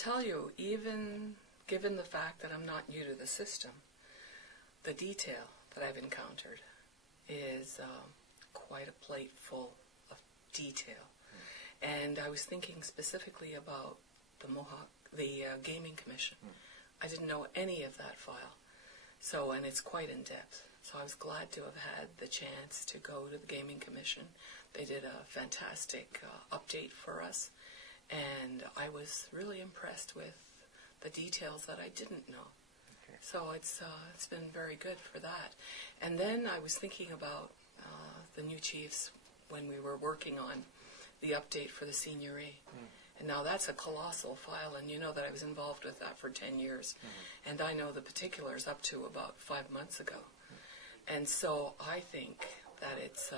tell you, even given the fact that I'm not new to the system, the detail that I've encountered is quite a plate full of detail. And I was thinking specifically about the Gaming Commission. I didn't know any of that file. So, and it's quite in depth. So I was glad to have had the chance to go to the Gaming Commission. They did a fantastic update for us, and I was really impressed with the details that I didn't know. Okay. So it's been very good for that. And then I was thinking about the new Chiefs when we were working on the update for the Seigneurie. And now that's a colossal file, and you know that I was involved with that for 10 years. And I know the particulars up to about 5 months ago. And so I think that it's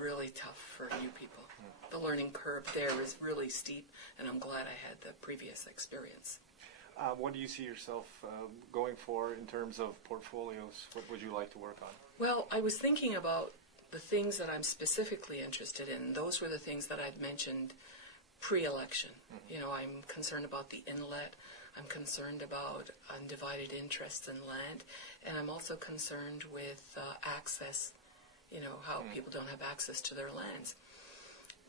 really tough for new people. The learning curve there is really steep, and I'm glad I had the previous experience. What do you see yourself going for in terms of portfolios? What would you like to work on? Well, I was thinking about the things that I'm specifically interested in. Those were the things that I'd mentioned pre-election. You know, I'm concerned about the inlet. I'm concerned about undivided interests in land, and I'm also concerned with access. You know, how people don't have access to their lands.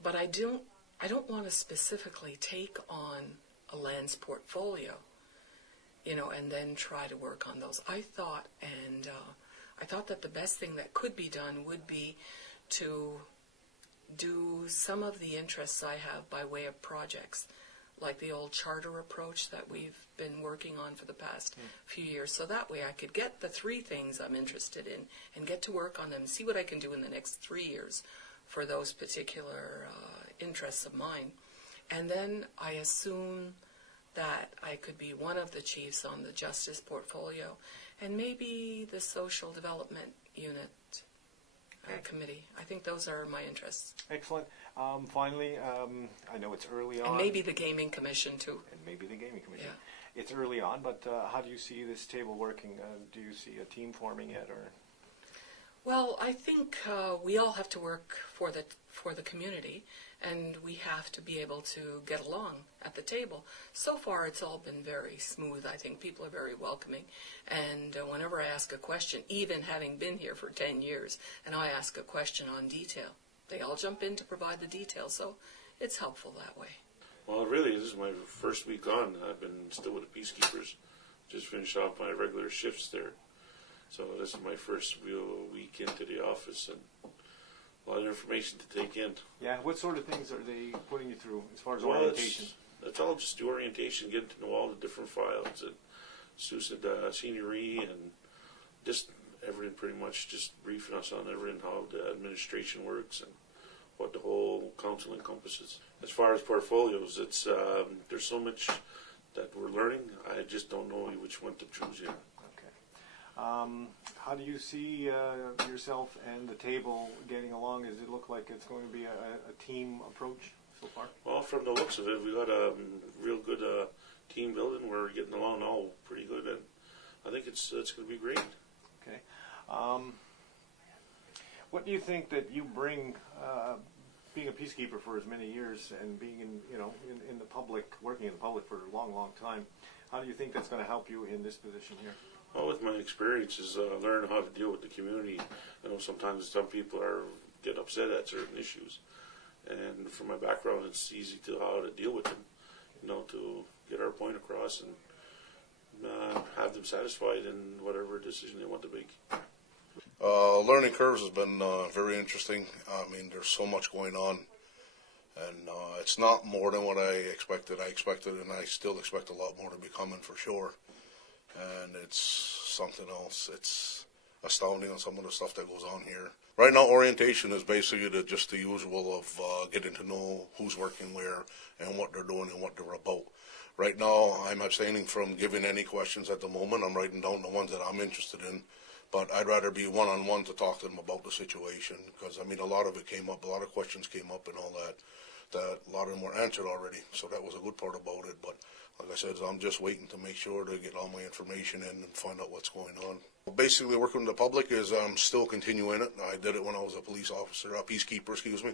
But I don't want to specifically take on a lands portfolio, you know, and then try to work on those. I thought that the best thing that could be done would be to do some of the interests I have by way of projects, like the old charter approach that we've been working on for the past few years. So that way I could get the 3 things I'm interested in and get to work on them, see what I can do in the next 3 years for those particular interests of mine. And then I assume that I could be one of the chiefs on the justice portfolio and maybe the social development unit committee. I think those are my interests. Excellent. Finally, I know it's early on. And maybe the Gaming Commission too. And maybe the Gaming Commission. Yeah. It's early on, but how do you see this table working? Do you see a team forming yet, or? Well, I think we all have to work for the community, and we have to be able to get along at the table. So far, it's all been very smooth. I think people are very welcoming, and whenever I ask a question, even having been here for 10 years, and I ask a question on detail, they all jump in to provide the details, so it's helpful that way. Well, really, this is my first week on. I've been still with the Peacekeepers, just finished off my regular shifts there. So this is my first real week into the office, and a lot of information to take in. Yeah, what sort of things are they putting you through as far as orientation? It's all just the orientation, getting to know all the different files, and Susan Seigneurie, and just everything, pretty much just briefing us on everything, how the administration works and what the whole council encompasses. As far as portfolios, it's there's so much that we're learning. I just don't know which one to choose yet. How do you see yourself and the table getting along? Does it look like it's going to be a team approach so far? Well, from the looks of it, we got a real good team building. We're getting along all pretty good, and I think it's going to be great. Okay. What do you think that you bring, being a peacekeeper for as many years and being in the public, working in the public for a long, long time? How do you think that's going to help you in this position here? Well, with my experiences, learning how to deal with the community. I know sometimes some people get upset at certain issues, and from my background, it's easy to how to deal with them, to get our point across and have them satisfied in whatever decision they want to make. Learning curves has been very interesting. I mean, there's so much going on, and it's not more than what I expected. And I still expect a lot more to be coming for sure. And it's something else. It's astounding on some of the stuff that goes on here. Right now, orientation is basically just the usual of getting to know who's working where and what they're doing and what they're about. Right now, I'm abstaining from giving any questions at the moment. I'm writing down the ones that I'm interested in. But I'd rather be one-on-one to talk to them about the situation, because, I mean, a lot of it came up, a lot of questions came up and all that. that a lot of them were answered already. So that was a good part about it. But like I said, I'm just waiting to make sure to get all my information in and find out what's going on. Basically, working with the public is I'm still continuing it. I did it when I was a police officer, a peacekeeper, excuse me.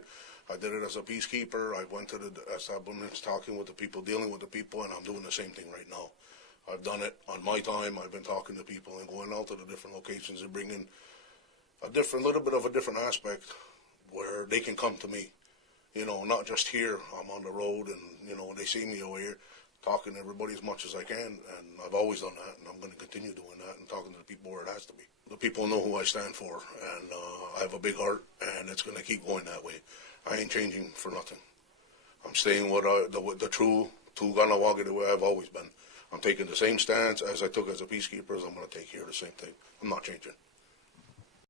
I did it as a peacekeeper. I went to the establishments, talking with the people, dealing with the people, and I'm doing the same thing right now. I've done it on my time. I've been talking to people and going out to the different locations and bringing a little bit of a different aspect where they can come to me. You know, not just here. I'm on the road and, you know, they see me over here talking to everybody as much as I can. And I've always done that, and I'm going to continue doing that and talking to the people where it has to be. The people know who I stand for, and I have a big heart, and it's going to keep going that way. I ain't changing for nothing. I'm staying with the true Ganawagi the way I've always been. I'm taking the same stance as I took as a peacekeeper as I'm going to take here, the same thing. I'm not changing.